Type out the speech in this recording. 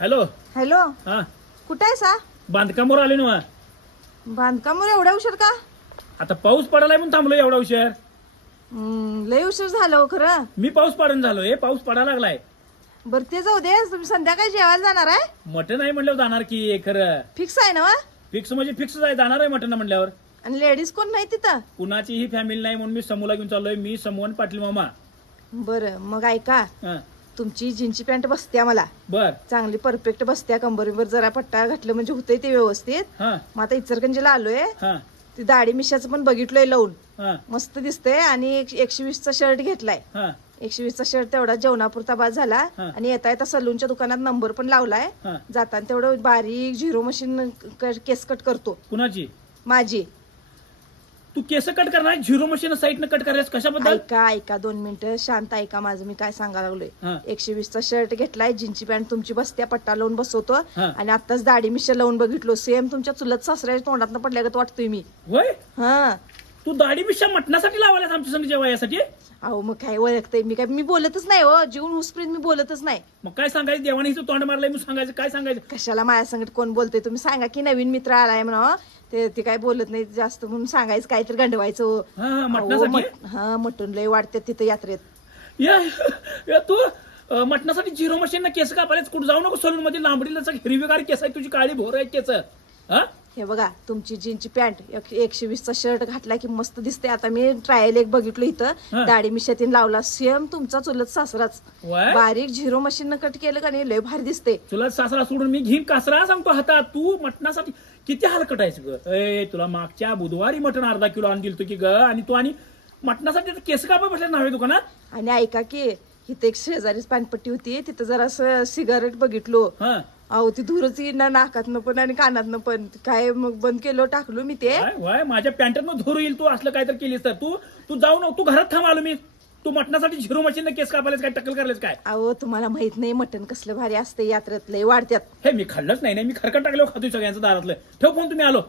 Hello hello हा कुठे आहे सा? बांधकामावर आले ना. बांधकामावर एवढा उशीर का? आता पाऊस पडायला म्हणून थांबलो एवढा उशीर. लय उशीर झालं हो खरं. मी पाऊस पाडून झालोय, पाऊस पडायला लागलाय. बरं ते जाऊ दे, तुम्ही संध्याकाळी जेवायला जाणार आहे? मटण नाही म्हणल्यावर जाणार की खरं. फिक्स आहे ना? फिक्स म्हणजे फिक्स आहे, जाणार आहे मटण म्हणल्यावर. आणि लेडीज कोण नाही तिथं? कुणाचीही फॅमिली नाही म्हणून मी समूला घेऊन चाललोय. मी समू आणि पाटील मामा. बरं मग ऐका, हा तुमची जीन्सची पॅन्ट बसत्या मला बर चांगली परफेक्ट बसत्या. कंबरीवर जरा पट्टा घातलं म्हणजे होतंय ते व्यवस्थित. हा मग आता इचलकरंजीला आलोय, हा ती दाढी मिशाचं पण बघितलंय लावून, हा मस्त दिसतंय. आणि 120चा शर्ट घेतलाय. हा 120चा शर्ट तेवढा जेवणापुरता बाद झाला. हा. आणि येता येता सलूनच्या दुकानात नंबर पण लावलाय. हा. जाताना तेवढं बारीक झिरो मशीन केस कट करतो कुणाची? माझी. तू केस कट करणार? झिरो मशीन साईडनं कट करायचं कशाबद्दल? ऐका 2 मिनिटं शांत ऐका माझं, मी काय सांगायला लागलोय. हा. 120चा शर्ट घेतलाय, जीन्सची पॅन्ट तुमची बसत्या, पट्टा लावून बसवतो. हा. आणि आताच दाढी मिशा लावून बघितलो, सेम तुमच्या चुलत सासऱ्याच्या तोंडात पडल्यागत वाटतोय मी. होय, हा तू दाढी मिशा मटणासाठी लावायला आमच्या संग जेव्हा यासाठी? अहो मग काय ओळखतंय मी? काय मी बोलतच नाही हो, जीवन हुसपर्यंत मी बोलतच नाही. मग काय सांगायचं? देवाने हिचं तोंड मारलंय म्हणून सांगायचं? काय सांगायचं? कशाला माझ्या संगत कोण बोलतोय? तुम्ही सांगा की नवीन मित्र आलाय म्हणा, ते काय बोलत नाही जास्त म्हणून सांगायचं, काहीतरी गंडवायचं हो. हा, हा, अहो, मटणासाठी? हा मटण लय वाढते तिथं यात्रेत. या तू मटणासाठी झिरो मशीन केस कापायला कुठं जाऊ नको. सलून मध्ये लांबडी लचक हिरवीगार केस आहे तुझी, काळी भोर आहे केस. हा हे बघा, तुमची जीन्सची पॅन्ट 120चा शर्ट घातला की मस्त दिसते. आता मी ट्रायल एक बघितलो हा. इथं, दाढी मिशातीन लावला, सेम तुमचा चुलत सासराच. वय? बारीक झिरो मशीन कट केलं का नाही, लय भारी दिसते. तुला सासरा सोडून मी घेईन कासरा सांगतो हातात. तू मटणासाठी किती हलकट आहेस ग? ए, तुला मागच्या बुधवारी मटण अर्धा किलो आणून दिलतो की ग, आणि तू आणि मटणासाठी केस कापा बसल्या नावे दुकानात. आणि ऐका की, इथं एक शेजारीच पानपट्टी होती, तिथं जरा सिगारेट बघितलो. हा अहो ती धूरच येईना नाकातनं पण आणि कानातनं पण. काय मग बंद केलं, टाकलो मी ते. वय माझ्या पॅन्टात धरू येईल तू असलं काहीतरी केलीस तर. तू जाऊ नको, तू घरात थांब आलो मी. तू मटणासाठी झिरो मशीन केस कापायला काय टक्कल करायला काय? अहो तुम्हाला माहित नाही मटण कसलं भारी असते, यात्रेत लय वाढत्यात. हे मी खाल्लंच नाही, मी खरकट टाकलं खातोय सगळ्यांचं दारातलं. ठेव फोन, तुम्ही आलो.